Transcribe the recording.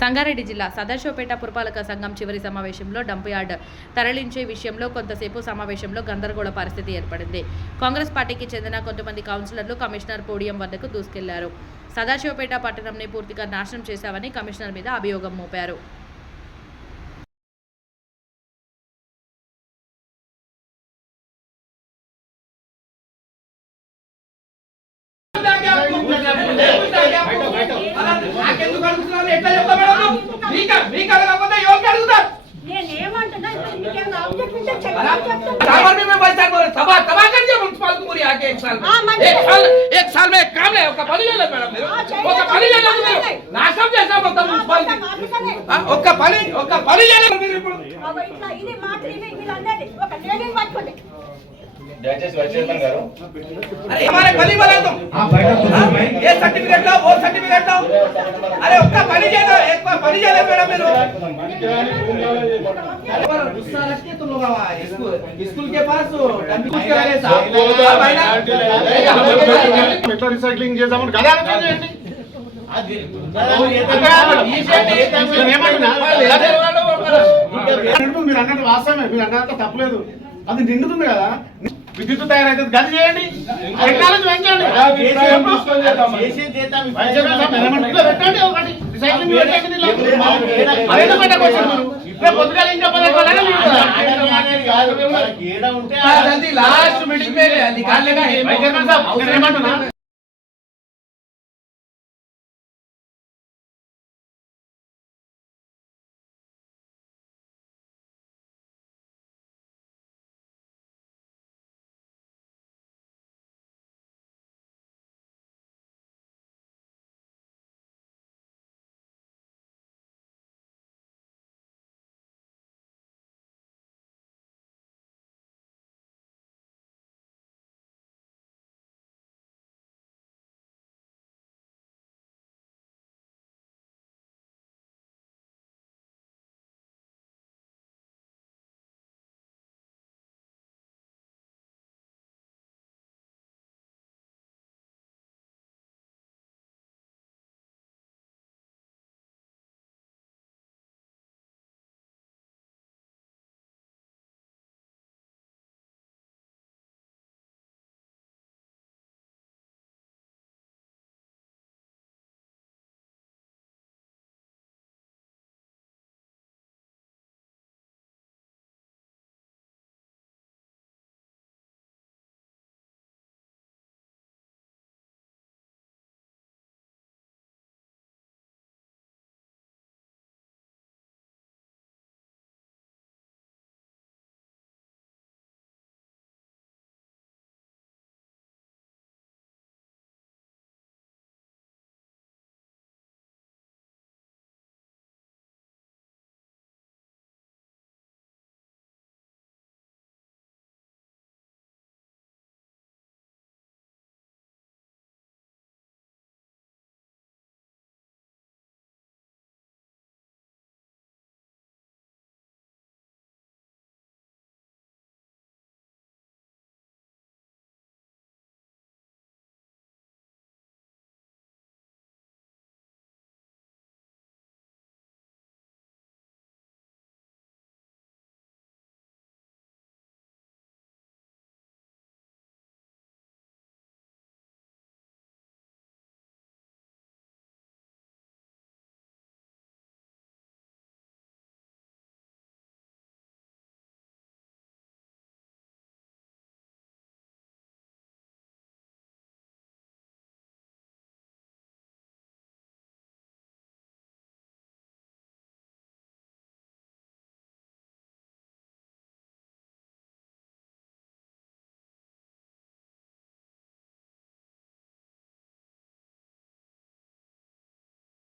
సంగారెడ్డి జిల్లా సదాశివపేట పురపాలక సంఘం చివరి సమావేశంలో డంప్యార్డ్ తరలించే విషయంలో కొంతసేపు సమావేశంలో గందరగోళ పరిస్థితి ఏర్పడింది. కాంగ్రెస్ పార్టీకి చెందిన కొంతమంది కౌన్సిలర్లు కమిషనర్ పోడియం వద్దకు దూసుకెళ్ళారు. సదాశివపేట పట్టణంని పూర్తిగా నాశనం చేశామని కమిషనర్ మీద అభియోగం మోపారు. ఎట్లా మీకు మీకు అడగకపోతే ఎవరికి అడుగుతారు నేనేమంటున్నా ఇప్పుడు మీకేమైనా ఆబ్జెక్ట్ ఉంటే अरे, చెప్పండి చెప్తాను. साबर में मैं वैसा बोल तबाह तबाह कर दिया म्युनिसिपल को पूरी आके एक साल में हाँ, मंत्री एक है। साल एक साल में एक काम है ఒక పని చేయలేదు మేడం మీరు हाँ, चाहिए, ఒక పని चाहिए, చేయలేదు మీరు चाहिए। నాశనం చేశాం మొత్తం ఆ, మున్సిపాలిటీ మొత్తం అందుకనే. ఒక్క పని ఒక్క పని చేయలేదు మీరు ఇప్పుడు అగో ఇట్లా ఇది మాట ఇది వీళ్ళందరినీ ఒక లేడీని పట్టుకోండి దయచేసి వచ్చేద్దాం గారు अरे हमारे पनी बना तुम ये सर्टिफिकेट लो वो सर्टिफिकेट लो अरे ఒక్క పని చేయలేదు एक बार పని చేయలేదు మేడం మీరు पर गुस्सा रखते तुम लोग हमारा स्कूल स्कूल के पास डंपिंग के लगे साहब अब है ना ఎట్లా రీసైక్లింగ్ చేద్దామని కదా ఆలోచించండి. నేను ఏమంటున్నా? నిండుతుంది, మీరు అన్నట్టు వాస్తవమే మీరు అన్నట్టు తప్పలేదు అది నిండుతుంది కదా. విద్యుత్ తయారైతే గది చేయండి. టెక్నాలజీ పెంచండి. పెట్టండి ఒకటి. లాస్ట్ అది